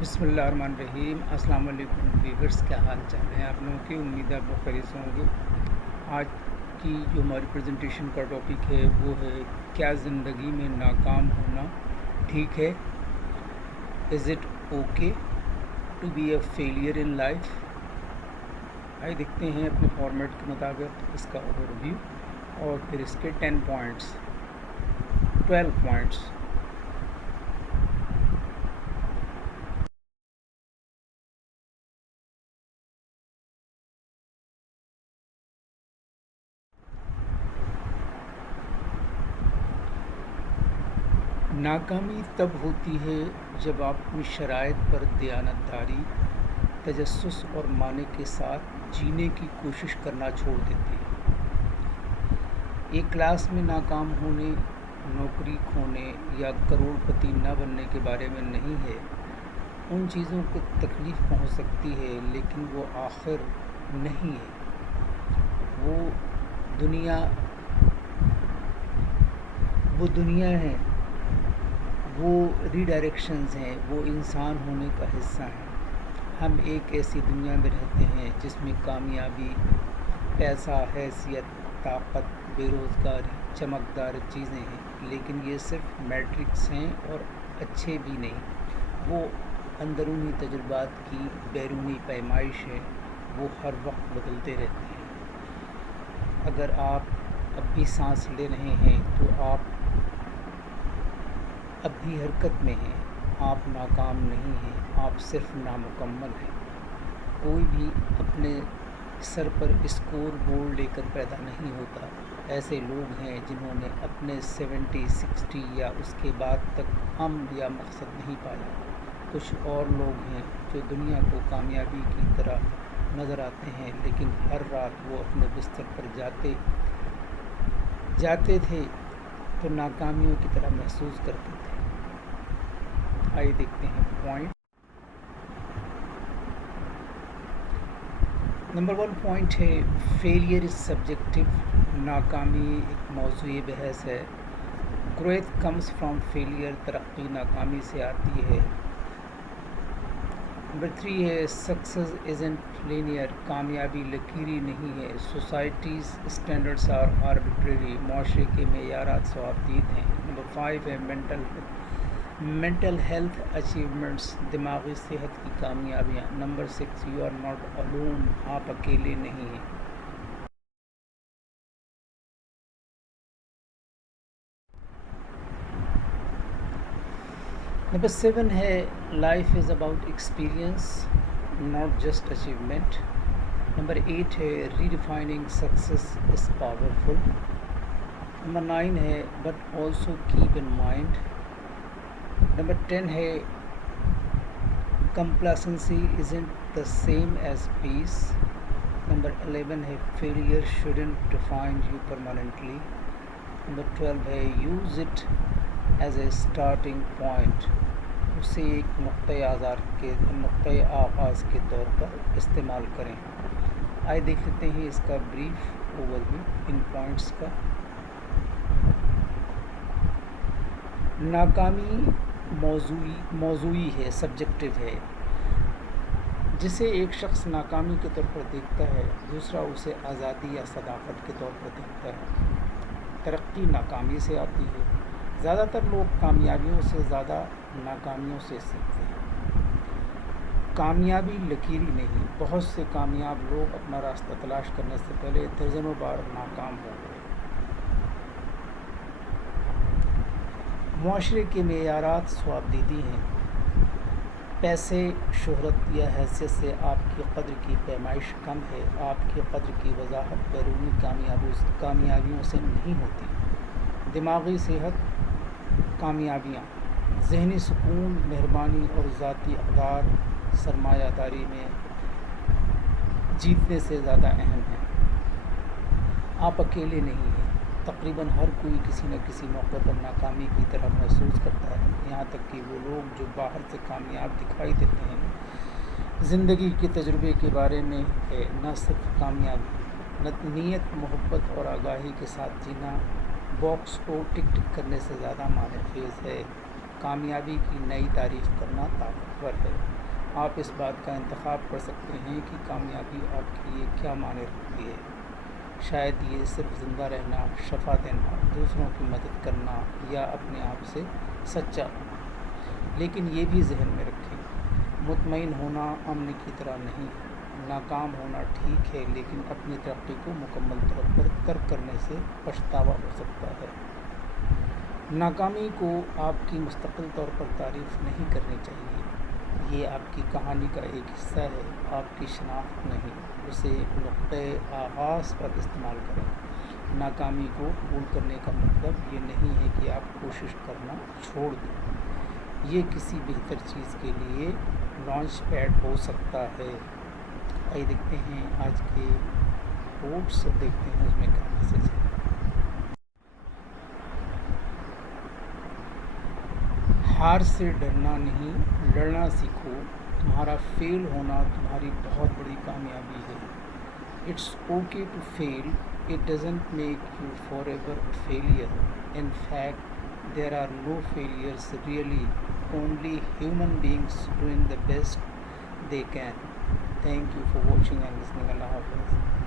بسم اللہ الرحمن الرحیم۔ السلام علیکم ویورز، کیا حال چال ہیں آپ لوگوں کی؟ امید ہے آپ لوگ خیریت سے ہوں گے۔ آج کی جو ہماری پریزنٹیشن کا ٹاپک ہے وہ ہے کیا زندگی میں ناکام ہونا ٹھیک ہے؟ Is it okay to be a failure in life? آئیے دیکھتے ہیں اپنے فارمیٹ کے مطابق اس کا اوور ویو اور پھر اس کے 10 پوائنٹس 12 پوائنٹس۔ ناکامی تب ہوتی ہے جب آپ اپنی شرائط پر دیانتداری، تجسس اور معنی کے ساتھ جینے کی کوشش کرنا چھوڑ دیتے ہیں۔ ایک کلاس میں ناکام ہونے، نوکری کھونے یا کروڑ پتی نہ بننے کے بارے میں نہیں ہے۔ ان چیزوں کو تکلیف پہنچ سکتی ہے لیکن وہ آخر نہیں ہے۔ وہ دنیا ہے، وہ ری ڈائریکشنز ہیں، وہ انسان ہونے کا حصہ ہیں۔ ہم ایک ایسی دنیا میں رہتے ہیں جس میں کامیابی، پیسہ، حیثیت، طاقت، بے روزگاری چمکدار چیزیں ہیں، لیکن یہ صرف میٹرکس ہیں اور اچھے بھی نہیں۔ وہ اندرونی تجربات کی بیرونی پیمائش ہے، وہ ہر وقت بدلتے رہتے ہیں۔ اگر آپ اب بھی سانس لے رہے ہیں تو آپ اب بھی حرکت میں ہیں۔ آپ ناکام نہیں ہیں، آپ صرف نامکمل ہیں۔ کوئی بھی اپنے سر پر اسکور بورڈ لے کر پیدا نہیں ہوتا۔ ایسے لوگ ہیں جنہوں نے اپنے 70 60 یا اس کے بعد تک ہم یا مقصد نہیں پایا۔ کچھ اور لوگ ہیں جو دنیا کو کامیابی کی طرح نظر آتے ہیں لیکن ہر رات وہ اپنے بستر پر جاتے تھے تو ناکامیوں کی طرح محسوس کرتے تھے۔ آئیے دیکھتے ہیں پوائنٹ نمبر 1۔ پوائنٹ ہے فیلئر از سبجیکٹو۔ ناکامی ایک موضوع بحث ہے۔ Growth comes from failure. ترقی ناکامی سے آتی ہے۔ نمبر 3 ہے سکسیز ازنٹ لینئر۔ کامیابی لکیری نہیں ہے۔ Societies standards are arbitrary. معاشرے کے معیارات ثوابدید ہیں۔ نمبر 5 ہے مینٹل ہیلتھ اچیومنٹس۔ دماغی صحت کی کامیابیاں۔ Number 6 you are not alone. آپ اکیلے نہیں ہیں۔ نمبر 7 ہے life is about experience not just achievement. Number 8 ہے redefining success is powerful. Number 9 ہے but also keep in mind. Number 10 ہے complacency isn't the same as peace. Number 11 ہے failure shouldn't define you permanently. Number 12 ہے use it as a starting point. اسے ایک نقطۂ آغاز کے طور پر استعمال کریں۔ آئے دیکھ لیتے ہیں اس کا بریف اوور ویو ان پوائنٹس کا۔ ناکامی موضوعی ہے، سبجیکٹو ہے۔ جسے ایک شخص ناکامی کے طور پر دیکھتا ہے، دوسرا اسے آزادی یا صداقت کے طور پر دیکھتا ہے۔ ترقی ناکامی سے آتی ہے۔ زیادہ تر لوگ کامیابیوں سے زیادہ ناکامیوں سے سیکھتے ہیں۔ کامیابی لکیری نہیں۔ بہت سے کامیاب لوگ اپنا راستہ تلاش کرنے سے پہلے درجنوں بار ناکام ہو گئے۔ معاشرے کے معیارات ثوابدیدی ہیں۔ پیسے، شہرت یا حیثیت سے آپ کی قدر کی پیمائش کم ہے۔ آپ کی قدر کی وضاحت بیرونی کامیابیوں سے نہیں ہوتی۔ دماغی صحت، کامیابیاں، ذہنی سکون، مہربانی اور ذاتی اقدار سرمایہ داری میں جیتنے سے زیادہ اہم ہیں۔ آپ اکیلے نہیں ہیں۔ تقریباً ہر کوئی کسی نہ کسی موقع پر ناکامی کی طرح محسوس کرتا ہے، یہاں تک کہ وہ لوگ جو باہر سے کامیاب دکھائی دیتے ہیں۔ زندگی کے تجربے کے بارے میں ہے، نہ صرف کامیابی۔ نیت، محبت اور آگاہی کے ساتھ جینا باکس کو ٹک ٹک کرنے سے زیادہ معنی خیز ہے۔ کامیابی کی نئی تعریف کرنا طاقتور ہے۔ آپ اس بات کا انتخاب کر سکتے ہیں کہ کامیابی آپ کے لیے کیا معنی رکھتی ہے۔ شاید یہ صرف زندہ رہنا، شفا دینا، دوسروں کی مدد کرنا یا اپنے آپ سے سچا ہونا۔ لیکن یہ بھی ذہن میں رکھیں، مطمئن ہونا امن کی طرح نہیں ہے۔ ناکام ہونا ٹھیک ہے، لیکن اپنی ترقی کو مکمل طور پر ترک کرنے سے پچھتاوا ہو سکتا ہے۔ ناکامی کو آپ کی مستقل طور پر تعریف نہیں کرنی چاہیے۔ یہ آپ کی کہانی کا ایک حصہ ہے، آپ کی شناخت نہیں۔ اسے نقطۂ آغاز پر استعمال کریں۔ ناکامی کو قبول کرنے کا مطلب یہ نہیں ہے کہ آپ کوشش کرنا چھوڑ دیں۔ یہ کسی بہتر چیز کے لیے لانچ پیڈ ہو سکتا ہے۔ آئیے دیکھتے ہیں آج کے کوٹس اور دیکھتے ہیں اس میں کیا میسج ہے۔ ہار سے ڈرنا نہیں، لڑنا سیکھو۔ تمہارا فیل ہونا تمہاری بہت بڑی کامیابی ہے۔ It's okay to fail, it doesn't make you forever a failure. In fact there are no failures really, only human beings doing the best they can. Thank you for watching and listening. Allah Hafiz.